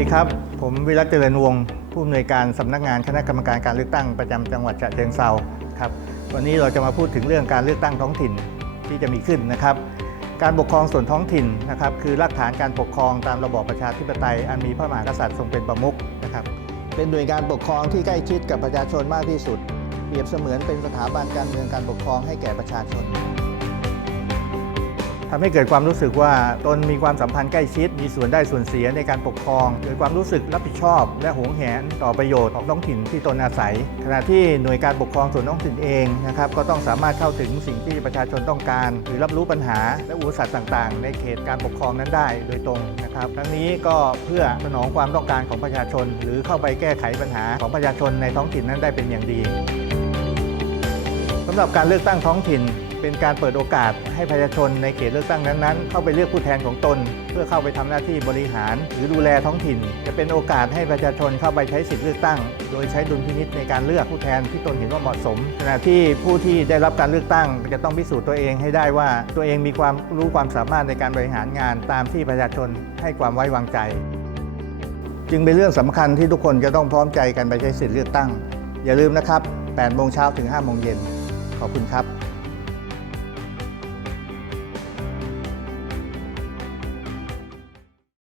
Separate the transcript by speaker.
Speaker 1: ดีครับ ผมวิรัตเจริญวงศ์ผู้อำนวยการสำนักงานคณะกรรมการการเลือกตั้งประจำจังหวัดฉะเชิงเซาครับวันนี้เราจะมาพูดถึงเรื่องการเลือกตั้งท้องถิ่นที่จะมีขึ้นนะครับ การปกครองส่วนท้องถิ่นนะครับคือรากฐานการปกครองตามระบอบประชาธิปไตยอันมีพระมหากษัตริย์ทรงเป็นประมุขนะครับเป็นหน่วยงานปกครองที่ใกล้ชิดกับประชาชนมากที่สุดเปรียบเสมือนเป็นสถาบันการเมืองการปกครองให้แก่ประชาชน ทำให้เกิดความรู้สึกว่าตนมีความสัมพันธ์ใกล้ชิด มีส่วนได้ส่วนเสียในการปกครอง เกิดความรู้สึกรับผิดชอบ และหวงแหนต่อประโยชน์ของท้องถิ่นที่ตนอาศัย ขณะที่หน่วยการปกครองส่วนท้องถิ่นเองนะครับก็ต้องสามารถเข้าถึงสิ่งที่ประชาชนต้องการ หรือรับรู้ปัญหา และอุปสรรคต่างๆ ในเขตการปกครองนั้นได้โดยตรงนะครับทั้งนี้ก็เพื่อสนองความต้องการของประชาชน หรือเข้าไปแก้ไขปัญหาของประชาชนในท้องถิ่นนั้นได้เป็นอย่างดีสำหรับการเลือกตั้งท้องถิ่น เป็นการเปิดโอกาสให้ประชาชนในเขตเลือกตั้งนั้นๆ เข้าไปเลือกผู้แทนของตน เพื่อเข้าไปทำหน้าที่บริหาร หรือดูแลท้องถิ่น จะเป็นโอกาสให้ประชาชนเข้าไปใช้สิทธิเลือกตั้ง โดยใช้ดุลพินิษในการเลือกผู้แทนที่ตนเห็นว่าเหมาะสม ขณะที่ผู้ที่ได้รับการเลือกตั้ง จะต้องพิสูจน์ตัวเองให้ได้ว่า ตัวเองมีความรู้ความสามารถในการบริหารงานตามที่ประชาชนให้ความไว้วางใจ จึงเป็นเรื่องสำคัญที่ทุกคนจะต้องพร้อมใจกันไปใช้สิทธิเลือกตั้ง อย่าลืมนะครับ8โมงเช้าถึง5โมงเย็นขอบคุณครับ